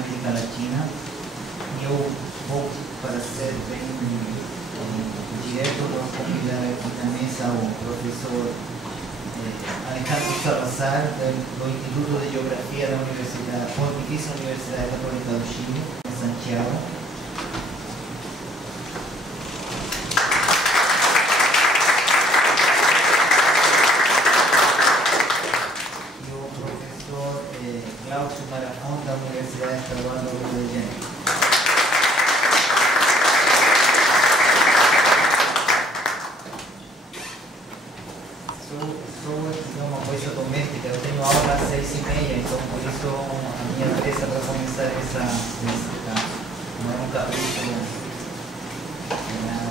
América Latina. Eu vou, para ser bem direto, vou convidar aqui na mesa o professor Alejandro Salazar, do Instituto de Geografia da Pontifícia Universidade Católica do Chile, em Santiago. E o professor Glaucio Marafón, da Universidade Estadual do Rio de Janeiro. Uma coisa doméstica, eu tenho aula às 6h30, então por isso a minha pressa para começar essa não é um capricho, nada.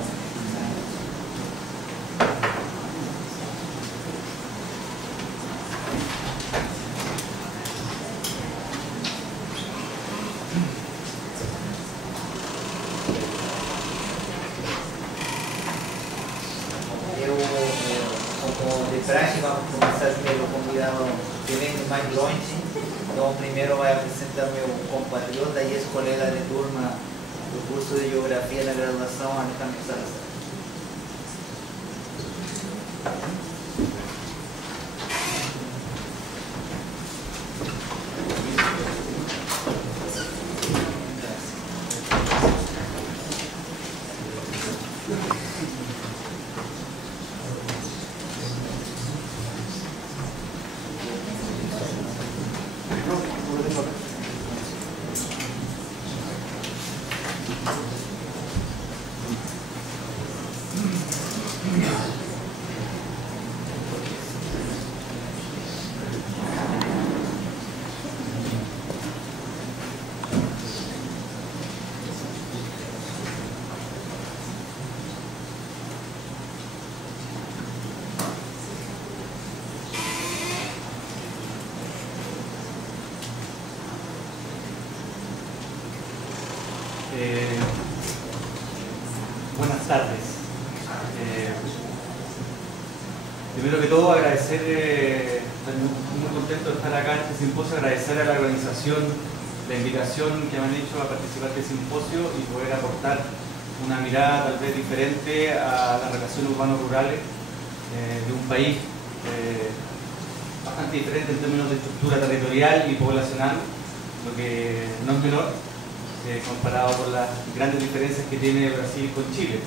Vamos começar pelo convidado que vem mais longe. Então, primeiro vai apresentar meu compatriota e ex-colega de turma do curso de Geografia da graduação, Alejandro Salazar. Buenas tardes. Primero que todo agradecer, estoy muy contento de estar acá en este simposio, agradecer a la organización la invitación que me han hecho a participar de este simposio y poder aportar una mirada tal vez diferente a las relaciones urbano-rurales de un país bastante diferente en términos de estructura territorial y poblacional, lo que no es menor. Comparado con las grandes diferencias que tiene Brasil con Chile.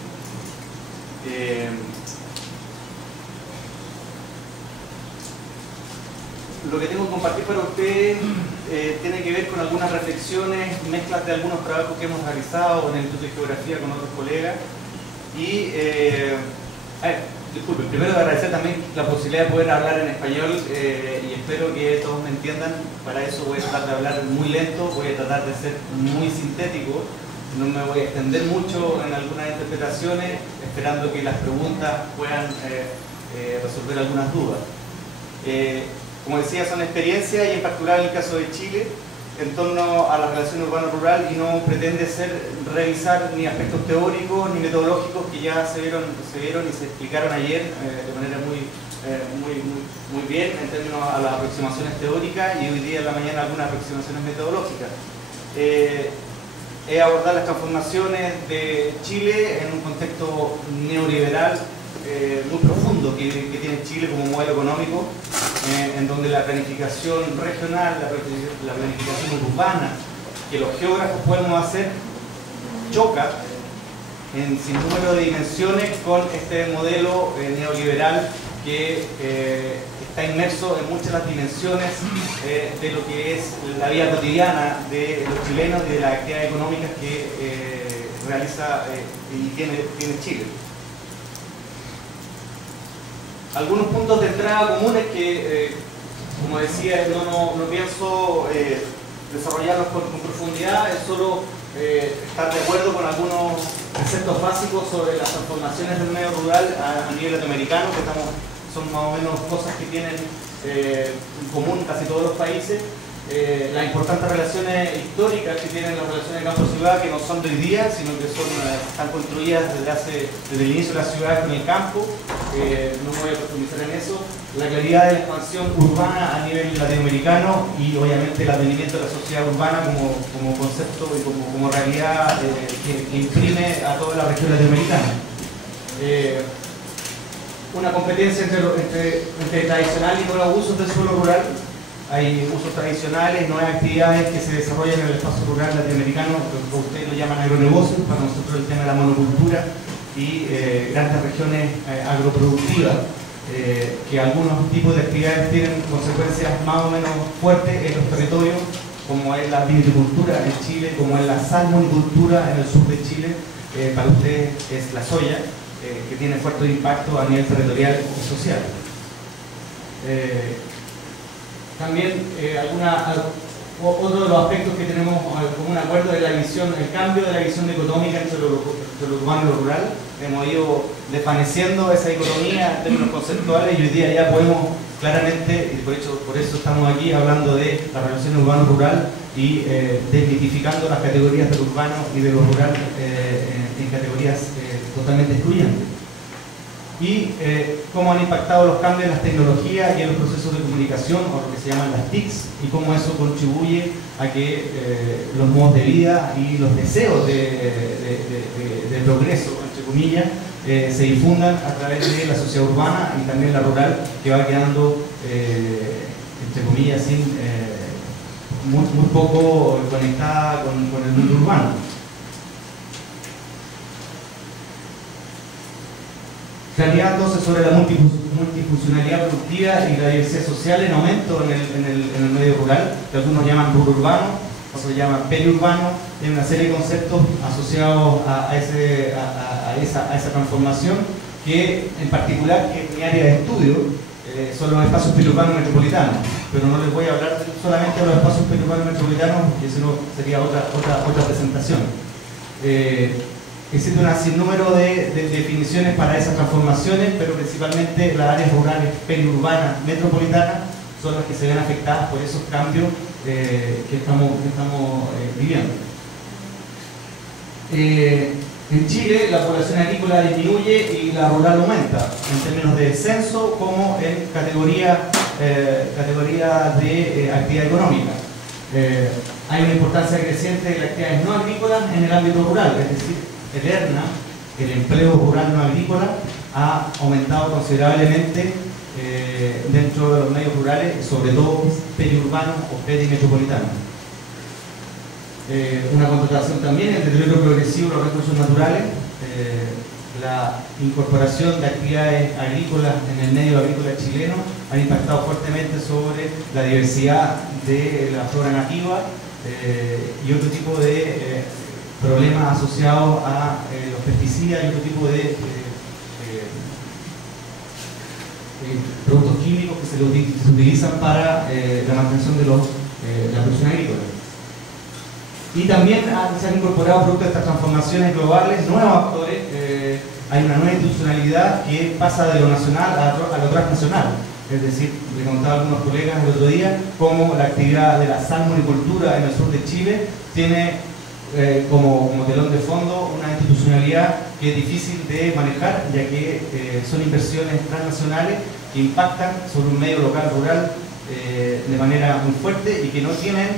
Lo que tengo que compartir para ustedes tiene que ver con algunas reflexiones, mezclas de algunos trabajos que hemos realizado en el Instituto de Geografía con otros colegas. Y, disculpen, primero agradecer también la posibilidad de poder hablar en español y espero que todos me entiendan. Para eso voy a tratar de hablar muy lento, voy a tratar de ser muy sintético, no me voy a extender mucho en algunas interpretaciones, esperando que las preguntas puedan resolver algunas dudas. Como decía, son experiencias y en particular en el caso de Chile, en torno a la relación urbano-rural, y no pretende revisar ni aspectos teóricos ni metodológicos que ya se vieron y se explicaron ayer de manera muy bien en términos a las aproximaciones teóricas, y hoy día en la mañana algunas aproximaciones metodológicas. Es abordar las transformaciones de Chile en un contexto neoliberal muy profundo que tiene Chile como modelo económico, en donde la planificación regional, la planificación urbana que los geógrafos podemos hacer choca en sinnúmero de dimensiones con este modelo neoliberal que está inmerso en muchas de las dimensiones de lo que es la vida cotidiana de los chilenos y de las actividades económicas que realiza y tiene Chile. Algunos puntos de entrada comunes que, como decía, no pienso desarrollarlos con profundidad, es solo estar de acuerdo con algunos conceptos básicos sobre las transformaciones del medio rural a nivel latinoamericano, que son más o menos cosas que tienen en común casi todos los países, las importantes relaciones históricas que tienen las relaciones campo-ciudad, que no son de hoy día, sino que están construidas desde el inicio de las ciudades con el campo. No me voy a profundizar en eso. La claridad de la expansión urbana a nivel latinoamericano y obviamente el advenimiento de la sociedad urbana como concepto y como realidad que imprime a toda la región latinoamericana. Una competencia entre tradicional y nuevos usos del suelo rural. Hay usos tradicionales, nuevas actividades que se desarrollan en el espacio rural latinoamericano, que ustedes lo llaman agronegocios, para nosotros el tema de la monocultura y grandes regiones agroproductivas, que algunos tipos de actividades tienen consecuencias más o menos fuertes en los territorios, como es la viticultura en Chile, como es la salmonicultura en el sur de Chile, para ustedes es la soya, que tiene fuerte impacto a nivel territorial y social. También otro de los aspectos que tenemos como un acuerdo de la visión, el cambio de la visión dicotómica entre lo urbano y lo rural. Hemos ido desvaneciendo esa dicotomía en términos conceptuales y hoy día ya podemos claramente, y por eso estamos aquí hablando de la relación urbano-rural y desmitificando las categorías del urbano y de lo rural en categorías totalmente excluyentes. Y cómo han impactado los cambios en las tecnologías y en los procesos de comunicación, o lo que se llaman las TICs, y cómo eso contribuye a que los modos de vida y los deseos de progreso, entre comillas, se difundan a través de la sociedad urbana y también la rural, que va quedando, entre comillas, muy poco conectada con el mundo urbano. Claridad entonces sobre la multifuncionalidad productiva y la diversidad social en aumento en el medio rural, que algunos llaman rururbano, otros llaman periurbano. Hay una serie de conceptos asociados a esa transformación, que en particular, que es mi área de estudio, son los espacios periurbanos metropolitanos, pero no les voy a hablar solamente de los espacios periurbanos metropolitanos, porque si no sería otra presentación. Existe un sinnúmero de definiciones para esas transformaciones, pero principalmente las áreas rurales, periurbanas, metropolitanas, son las que se ven afectadas por esos cambios que estamos viviendo. En Chile la población agrícola disminuye y la rural aumenta, en términos de censo como en categoría de actividad económica. Hay una importancia creciente de las actividades no agrícolas en el ámbito rural, es decir, el ERNA, el empleo rural no agrícola, ha aumentado considerablemente dentro de los medios rurales, sobre todo periurbanos o perimetropolitanos. Una contratación también, el deterioro progresivo de los recursos naturales, la incorporación de actividades agrícolas en el medio agrícola chileno han impactado fuertemente sobre la diversidad de la flora nativa y otro tipo de problemas asociados a los pesticidas y otro tipo de productos químicos que se utilizan para la mantención de la producción agrícola. Y también se han incorporado producto de estas transformaciones globales nuevos actores. Hay una nueva institucionalidad que pasa de lo nacional a lo transnacional. Es decir, le contaba a algunos colegas el otro día cómo la actividad de la salmonicultura en el sur de Chile tiene como telón de fondo una institucionalidad que es difícil de manejar, ya que son inversiones transnacionales que impactan sobre un medio local rural de manera muy fuerte y que no tienen,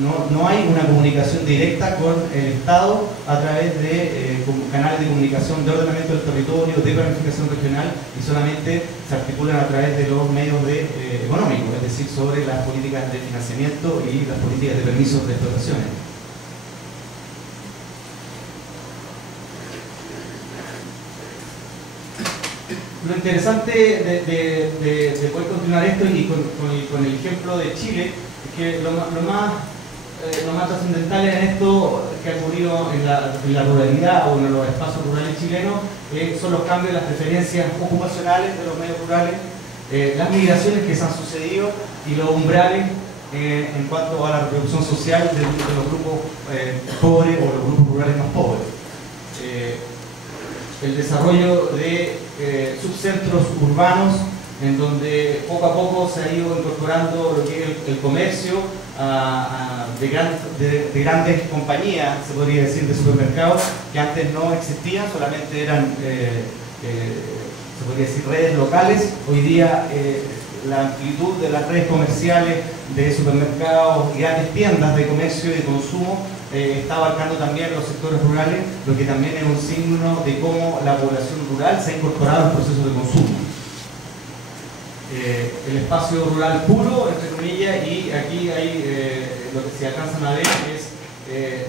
no hay una comunicación directa con el Estado a través de canales de comunicación de ordenamiento del territorio, de planificación regional, y solamente se articulan a través de los medios económicos, es decir, sobre las políticas de financiamiento y las políticas de permisos de explotaciones. Lo interesante de poder continuar esto y con el ejemplo de Chile es que lo más trascendental en esto que ha ocurrido en la ruralidad o en los espacios rurales chilenos son los cambios de las preferencias ocupacionales de los medios rurales, las migraciones que se han sucedido y los umbrales en cuanto a la reproducción social de los grupos pobres o los grupos rurales más pobres. El desarrollo de subcentros urbanos en donde poco a poco se ha ido incorporando lo que es el comercio de grandes compañías, se podría decir, de supermercados, que antes no existían, solamente eran, se podría decir, redes locales. Hoy día la amplitud de las redes comerciales de supermercados y grandes tiendas de comercio y de consumo está abarcando también los sectores rurales, lo que también es un signo de cómo la población rural se ha incorporado al proceso de consumo. El espacio rural puro, entre comillas, y aquí hay lo que se alcanzan a ver es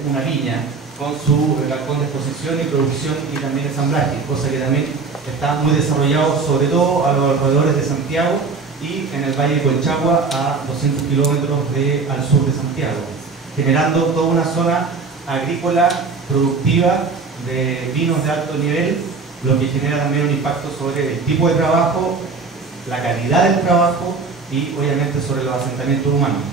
una línea con su balcón de exposición y producción y también ensamblaje, cosa que también está muy desarrollado, sobre todo a los alrededores de Santiago y en el Valle de Colchagua, a 200 kilómetros al sur de Santiago, generando toda una zona agrícola productiva de vinos de alto nivel, lo que genera también un impacto sobre el tipo de trabajo, la calidad del trabajo y obviamente sobre los asentamientos humanos.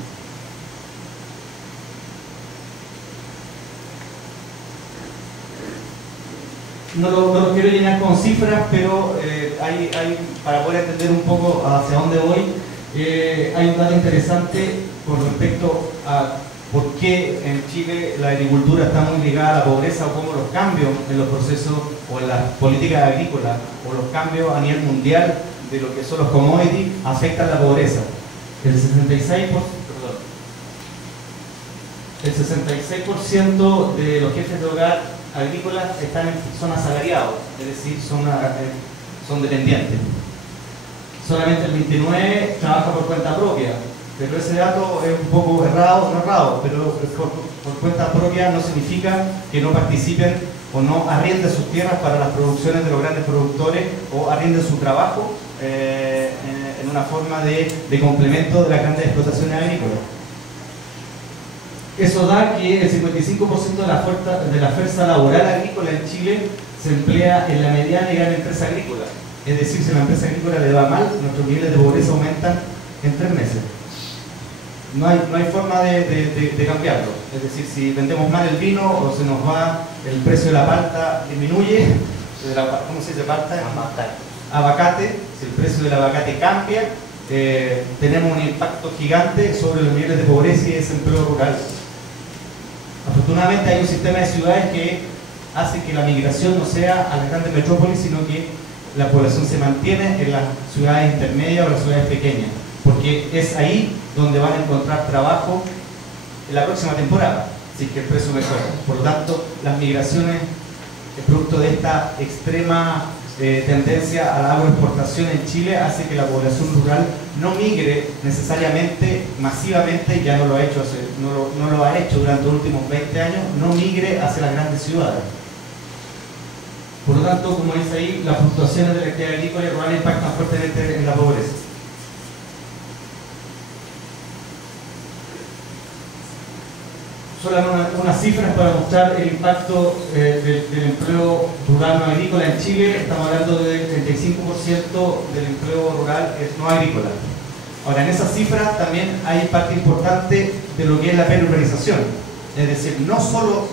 No lo quiero llenar con cifras, pero para poder entender un poco hacia dónde voy, hay un dato interesante con respecto a por qué en Chile la agricultura está muy ligada a la pobreza, o cómo los cambios en los procesos o en las políticas agrícolas o los cambios a nivel mundial de lo que son los commodities afectan la pobreza. El 66% de los jefes de hogar agrícolas están son asalariados, es decir, son dependientes. Solamente el 29% trabaja por cuenta propia, pero ese dato es un poco errado, pero por cuenta propia no significa que no participen o no arrienden sus tierras para las producciones de los grandes productores o arrienden su trabajo en una forma de complemento de las grandes explotaciones agrícolas. Eso da que el 55% de la fuerza laboral agrícola en Chile se emplea en la mediana y gran empresa agrícola. Es decir, si a la empresa agrícola le va mal, nuestros niveles de pobreza aumentan en 3 meses. No hay forma de cambiarlo. Es decir, si vendemos mal el vino o se nos va el precio de la palta, disminuye. ¿Cómo se dice palta? Abacate. Si el precio del abacate cambia, tenemos un impacto gigante sobre los niveles de pobreza y desempleo rural. Afortunadamente hay un sistema de ciudades que hace que la migración no sea a las grandes metrópolis, sino que la población se mantiene en las ciudades intermedias o las ciudades pequeñas, porque es ahí donde van a encontrar trabajo en la próxima temporada, si es que el precio mejora. Por lo tanto, las migraciones, producto de esta extrema tendencia a la agroexportación en Chile, hace que la población rural no migre necesariamente, masivamente, ya no lo ha hecho, no lo ha hecho durante los últimos 20 años, no migre hacia las grandes ciudades. Por lo tanto, como dice ahí, las fluctuaciones de la actividad agrícola y rural impactan fuertemente en la pobreza. Solo unas cifras para mostrar el impacto del empleo rural no agrícola en Chile. Estamos hablando del 35% del empleo rural es no agrícola. Ahora, en esas cifras también hay parte importante de lo que es la perurbanización. Es decir, no solo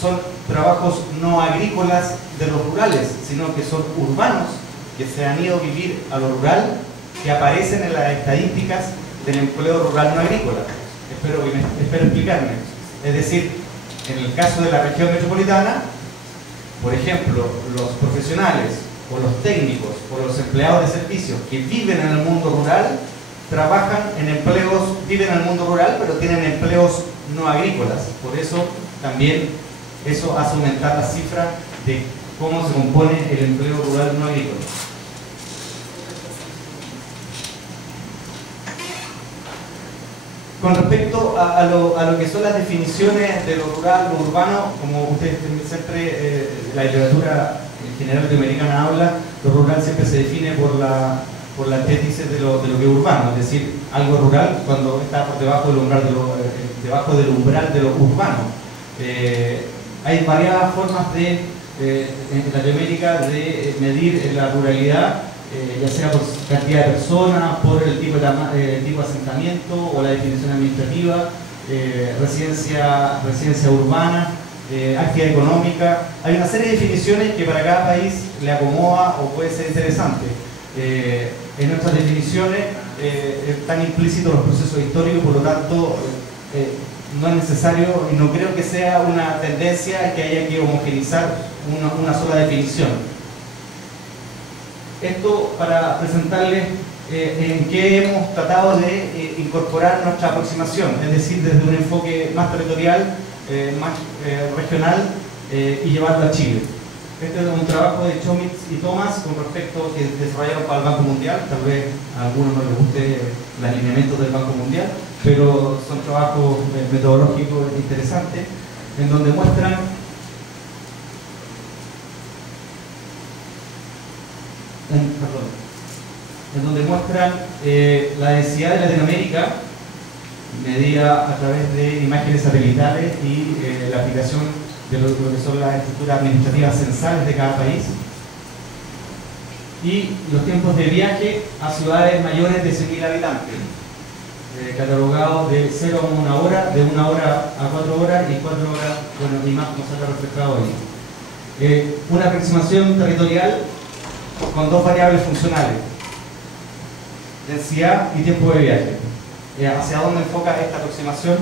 son trabajos no agrícolas de los rurales, sino que son urbanos que se han ido a vivir a lo rural, que aparecen en las estadísticas del empleo rural no agrícola. Espero explicarme. Es decir, en el caso de la región metropolitana, por ejemplo, los profesionales o los técnicos o los empleados de servicios que viven en el mundo rural, viven en el mundo rural, pero tienen empleos no agrícolas. Por eso también eso hace aumentar la cifra de cómo se compone el empleo rural no agrícola. Con respecto a lo que son las definiciones de lo rural, lo urbano, como ustedes siempre, la literatura general norteamericana habla, lo rural siempre se define por la antítesis de lo que es urbano, es decir, algo rural cuando está por debajo del umbral de lo urbano. Hay variadas formas en Latinoamérica de medir la ruralidad, ya sea por cantidad de personas, por el tipo de asentamiento o la definición administrativa, residencia urbana, actividad económica. Hay una serie de definiciones que para cada país le acomoda o puede ser interesante. En nuestras definiciones están implícitos los procesos históricos, por lo tanto no es necesario y no creo que sea una tendencia que haya que homogeneizar una sola definición. Esto para presentarles en qué hemos tratado de incorporar nuestra aproximación, es decir, desde un enfoque más territorial, más regional y llevarlo a Chile. Este es un trabajo de Chomitz y Thomas con respecto que desarrollaron para el Banco Mundial. Tal vez a algunos no les guste los alineamientos del Banco Mundial, pero son trabajos metodológicos interesantes en donde muestran la densidad de Latinoamérica medida a través de imágenes satelitales y la aplicación de lo que son las estructuras administrativas censales de cada país, y los tiempos de viaje a ciudades mayores de 100.000 habitantes, catalogados de 0 a 1 hora, de 1 hora a 4 horas y 4 horas, bueno, y más como se ha reflejado ahí. Una aproximación territorial con dos variables funcionales: densidad y tiempo de viaje. ¿Hacia dónde enfoca esta aproximación?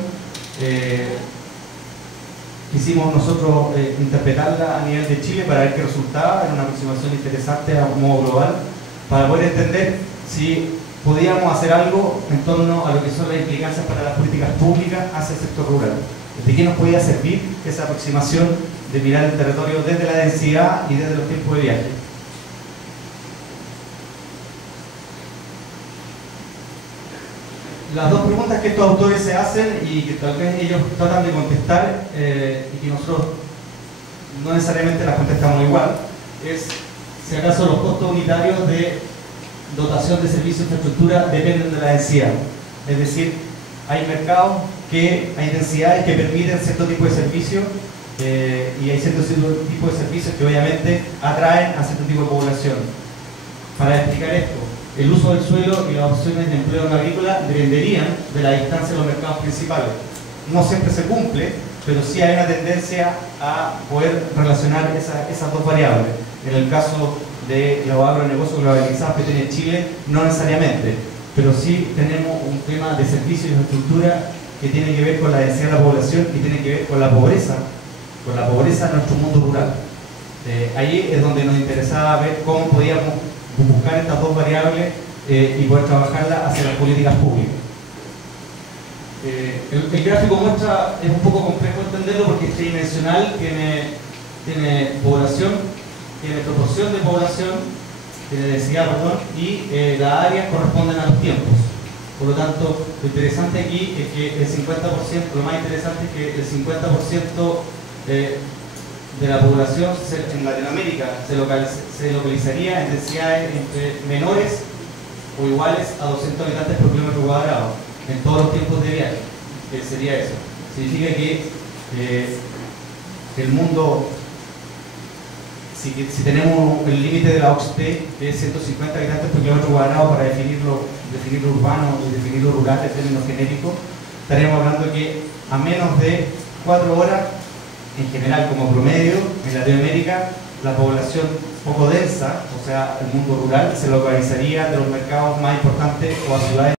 Quisimos nosotros interpretarla a nivel de Chile para ver qué resultaba. Era una aproximación interesante a un modo global, para poder entender si podíamos hacer algo en torno a lo que son las implicancias para las políticas públicas hacia el sector rural. ¿De qué nos podía servir esa aproximación de mirar el territorio desde la densidad y desde los tiempos de viaje? Las dos preguntas que estos autores se hacen y que tal vez ellos tratan de contestar y que nosotros no necesariamente las contestamos igual, es si acaso los costos unitarios de dotación de servicios de infraestructura dependen de la densidad. Es decir, hay mercados hay densidades que permiten cierto tipo de servicios y hay cierto tipo de servicios que obviamente atraen a cierto tipo de población. Para explicar esto, el uso del suelo y las opciones de empleo en la agrícola dependerían de la distancia de los mercados principales. No siempre se cumple, pero sí hay una tendencia a poder relacionar esas dos variables. En el caso de los agronegocios globalizados que tiene Chile, no necesariamente, pero sí tenemos un tema de servicios y infraestructura que tiene que ver con la densidad de la población y tiene que ver con la pobreza en nuestro mundo rural. Allí es donde nos interesaba ver cómo podíamos buscar estas dos variables y poder trabajarlas hacia las políticas públicas. El gráfico muestra, es un poco complejo entenderlo porque es tridimensional, tiene población, tiene proporción de población, tiene densidad, perdón, y las áreas corresponden a los tiempos. Por lo tanto, lo interesante aquí es que el 50%, lo más interesante es que el 50% de la población en Latinoamérica se localizaría en densidades entre menores o iguales a 200 habitantes por kilómetro cuadrado en todos los tiempos de viaje. Sería eso. Significa que el mundo, si tenemos el límite de la OCDE, que es 150 habitantes por kilómetro cuadrado para definir lo urbano y definir lo rural en términos genéricos, estaríamos hablando de que a menos de 4 horas, en general como promedio, en Latinoamérica, la población poco densa, o sea, el mundo rural, se localizaría de los mercados más importantes o a ciudades